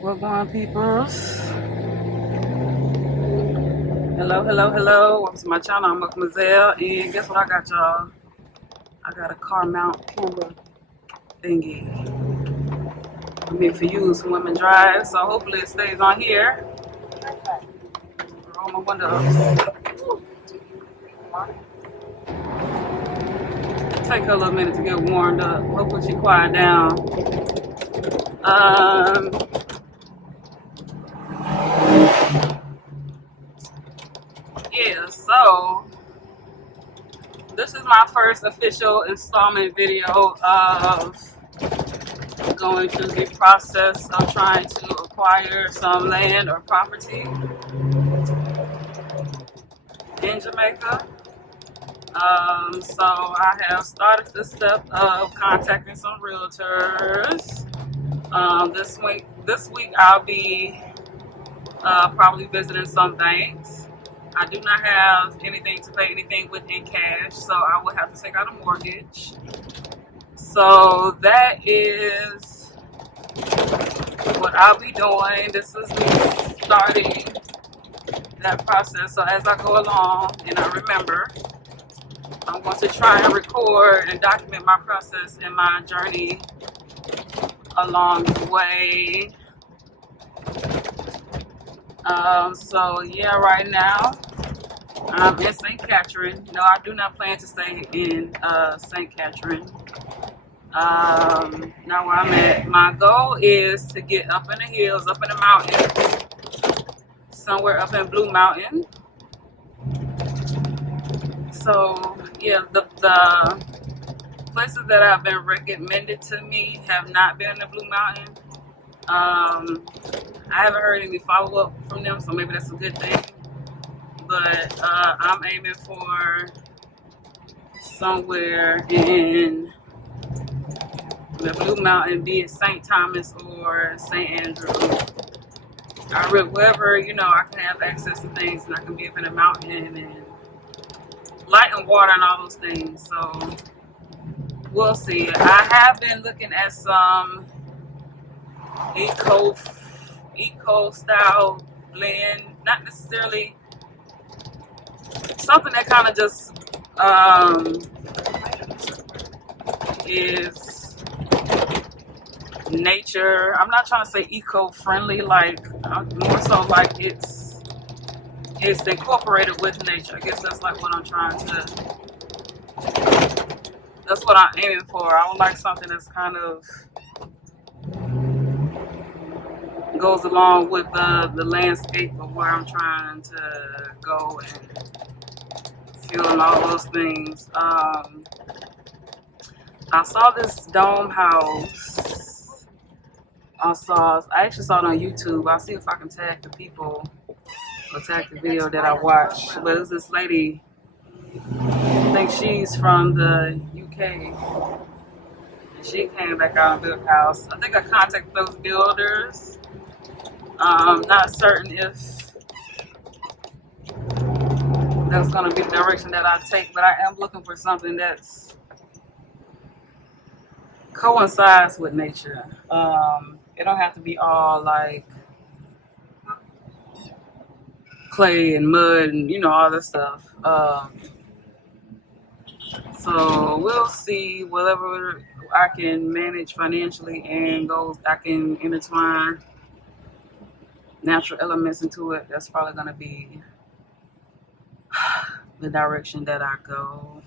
What going, peoples? Hello, hello, hello. Welcome to my channel. I'm Mademoiselle, and guess what I got, y'all? I got a car mount camera thingy. I mean, for use when women drive, so hopefully it stays on here. Roll my windows. Take her a little minute to get warmed up. Hopefully she quiet down. Yeah, so this is my first official installment video of going through the process of trying to acquire some land or property in Jamaica. So I have started the step of contacting some realtors. This week I'll be probably visiting some banks. I do not have anything to pay anything with in cash, so I would have to take out a mortgage. So that is what I'll be doing. This is me starting that process. So as I go along and I remember, I'm going to try and record and document my process and my journey along the way. So yeah, right now I'm in St. Catherine. No, I do not plan to stay in St. Catherine. Now where I'm at, my goal is to get up in the hills, up in the mountains, somewhere up in Blue Mountain. So yeah, the places that have been recommended to me have not been in the Blue Mountain. I haven't heard any follow-up from them, so maybe that's a good thing. But I'm aiming for somewhere in the Blue Mountain, be it St. Thomas or St. Andrew. Wherever, I can have access to things and I can be up in the mountain and light and water and all those things. So we'll see. I have been looking at some eco style blend, not necessarily something that kind of just is nature. I'm not trying to say eco-friendly, like more so like it's incorporated with nature. I guess that's like what I'm trying to, that's what I'm aiming for. I would like something that's kind of goes along with the landscape of where I'm trying to go and feel and all those things. I saw this dome house. I actually saw it on YouTube. I'll see if I can tag the people or tag the video that I watched. But it was this lady, I think she's from the UK. And she came back out and built a house. I think I contacted those builders. Not certain if that's going to be the direction that I take, but I am looking for something that's coincides with nature. It don't have to be all like clay and mud and all this stuff. So we'll see whatever I can manage financially and I can intertwine natural elements into it. That's probably going to be the direction that I go.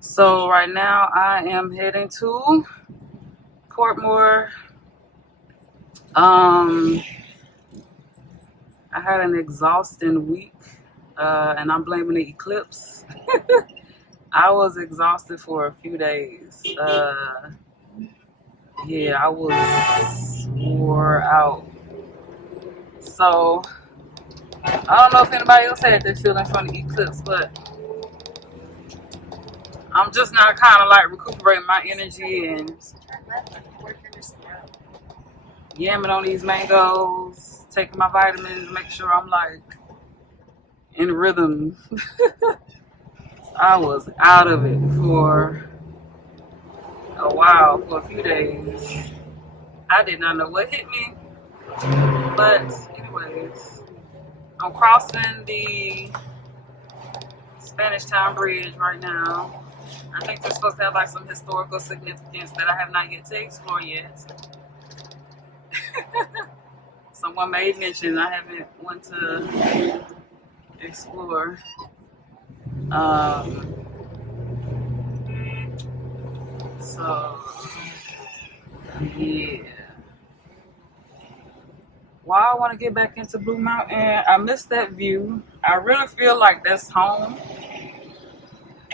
So right now I am heading to Portmore. I had an exhausting week, and I'm blaming the eclipse. I was exhausted for a few days. Yeah, I was wore out. So I don't know if anybody else had that feeling from the eclipse, but I'm just now kind of like recuperating my energy and yamming on these mangoes, taking my vitamins, make sure I'm like in rhythm. I was out of it for a while, for a few days. I did not know what hit me. But anyways, I'm crossing the Spanish Town Bridge right now. I think they're supposed to have like some historical significance that I have not yet to explore yet. Someone made mention I haven't went to explore. So yeah. Why I want to get back into Blue Mountain, I miss that view. I really feel like that's home.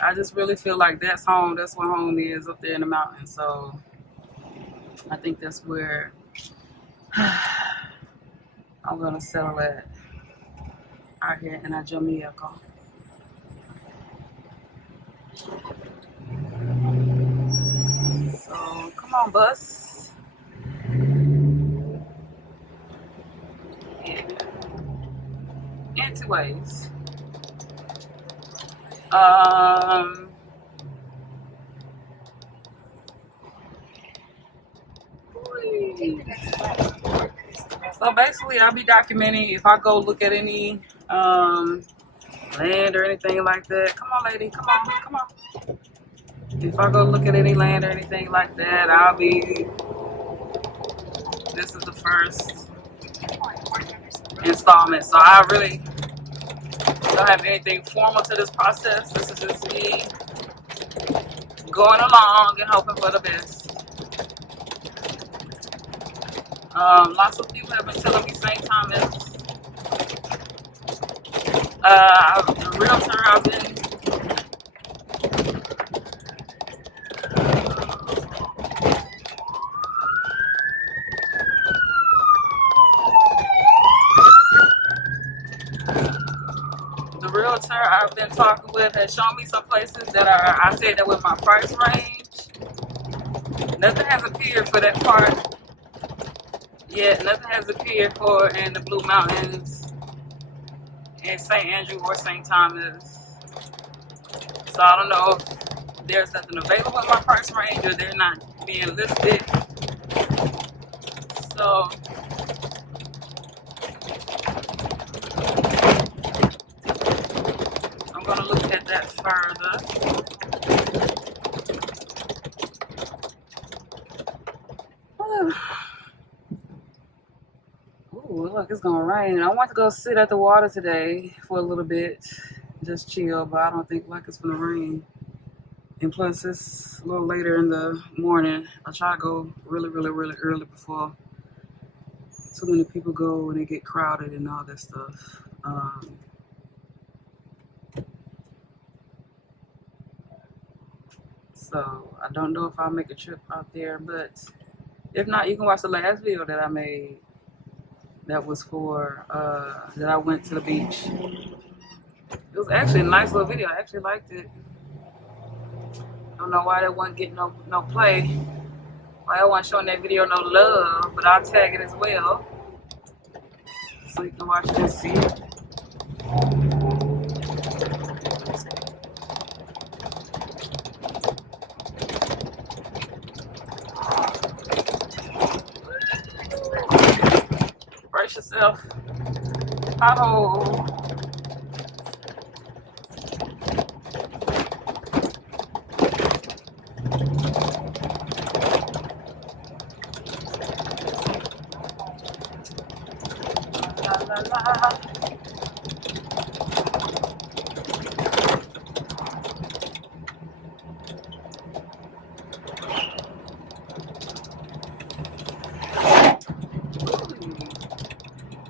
I just really feel like that's home. That's where home is, up there in the mountains. So I think that's where I'm gonna settle at out here in Jamaica. So come on, bus. Yeah. In two ways. So basically, I'll be documenting if I go look at any land or anything like that. Come on, lady. Come on. Come on. If I go look at any land or anything like that, I'll be. This is the first installment. So I really don't have anything formal to this process. This is just me going along and hoping for the best. Lots of people have been telling me St. Thomas. The realtor I've been talking with has shown me some places that are, I said that with my price range. Nothing has appeared for that part yet. Nothing has appeared for in the Blue Mountains in St. Andrew or St. Thomas. So I don't know if there's nothing available in my price range or they're not being listed. So I'm going to look at that further. Ooh, look, it's going to rain. I want to go sit at the water today for a little bit, just chill, but I don't think like it's going to rain. And plus, it's a little later in the morning. I try to go really, really, really early before too many people go and they get crowded and all that stuff. So I don't know if I'll make a trip out there, but if not, you can watch the last video that I made. That was for that I went to the beach. It was actually a nice little video. I actually liked it. Don't know why that wasn't getting no play. Why I wasn't showing that video no love, but I'll tag it as well, so you can watch it and see it. Brace yourself. Pothole. La, la, la.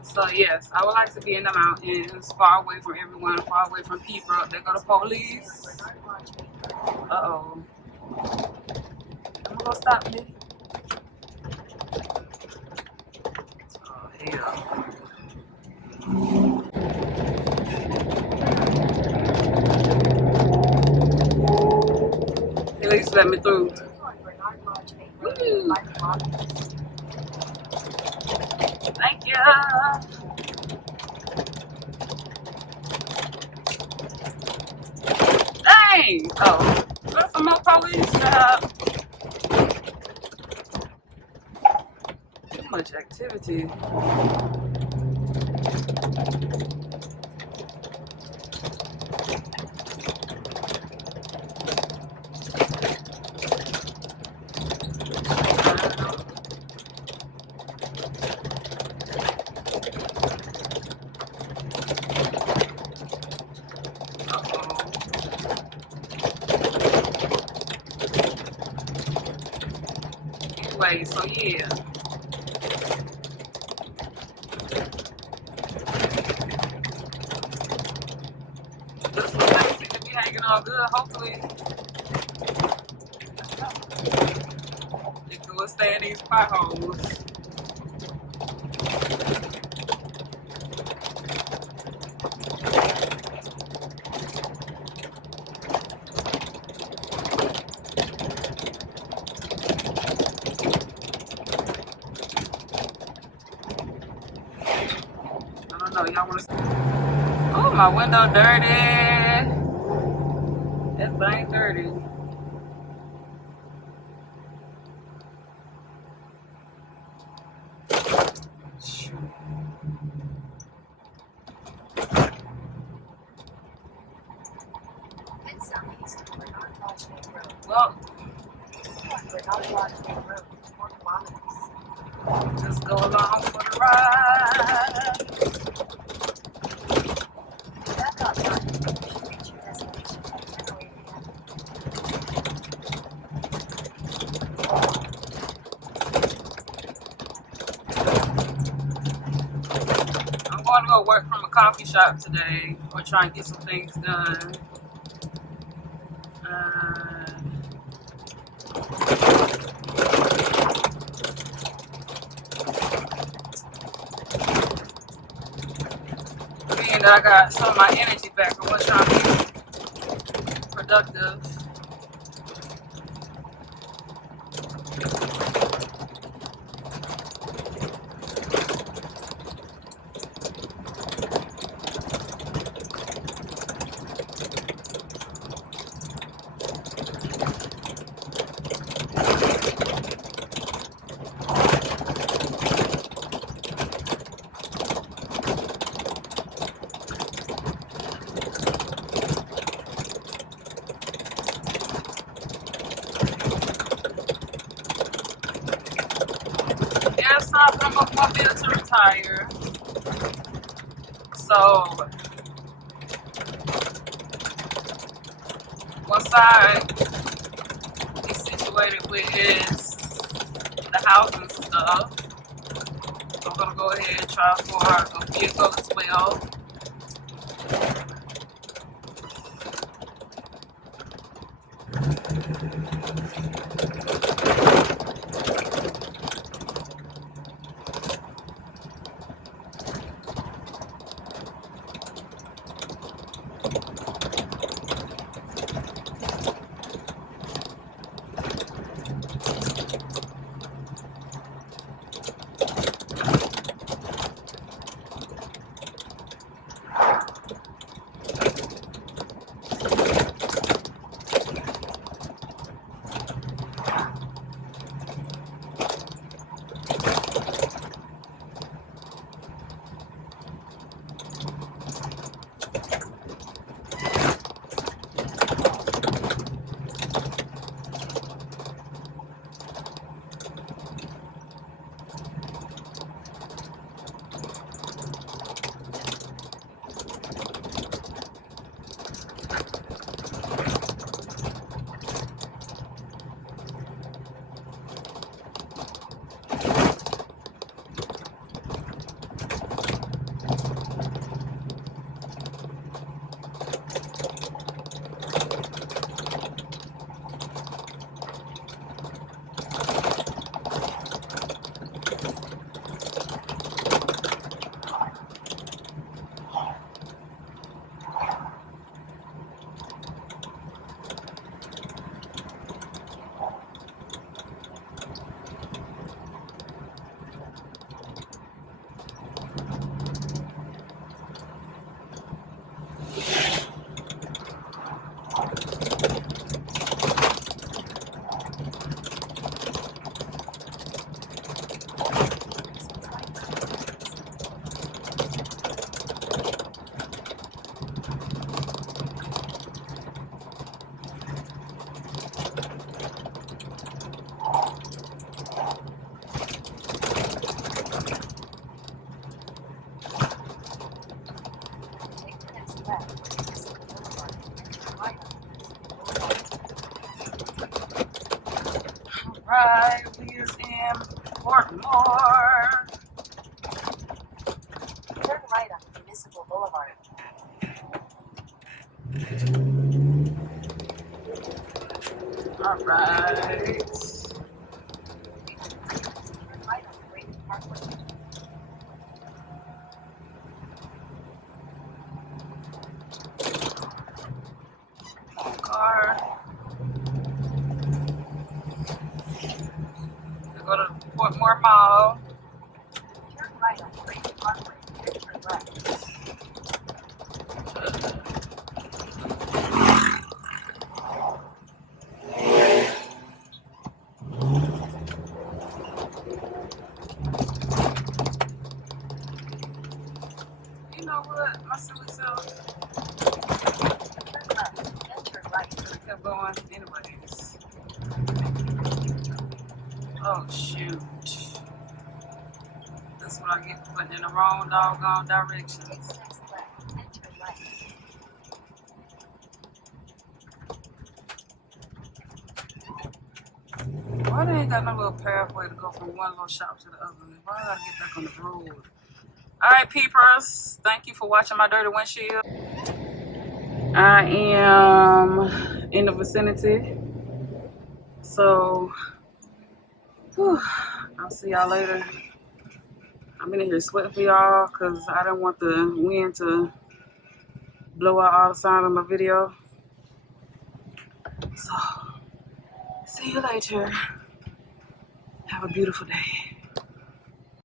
So yes, I would like to be in the mountains, far away from everyone, far away from people. There go the police. Uh-oh. I'm gonna stop me. Oh, hell. At least let me through. Woo. Thank you. Dang. Oh, there's some more police. much activity. Anyway, so yeah. This one seems to be hanging on good. Hopefully, it can withstand these potholes. I don't know. Y'all want to see? Oh, my window dirty. That thing dirty. Well, just go along for the ride. I'm going to go work from a coffee shop today. We're trying to get some things done. Being that I got some of my energy back, I was trying to be productive. Yeah, it's time for my bill to retire. So once I get situated with is the house and stuff, I'm gonna go ahead and try for a vehicle as well. Alright. Car. We go to Portmore Mall. Turn right on Brady Parkway, then turn left. You know what? My silly self. Turn left, then turn right. I kept going anyways. Oh shoot. That's what I get for putting in the wrong doggone directions. Take the next left, then turn right. Why they ain't got no little pathway to go from one little shop to the other? Why I gotta get back on the road? Alright, peepers. Thank you for watching my dirty windshield. I am in the vicinity. So, whew, I'll see y'all later. I'm in here sweating for y'all because I didn't want the wind to blow out all the sound of my video. So, see you later. Have a beautiful day.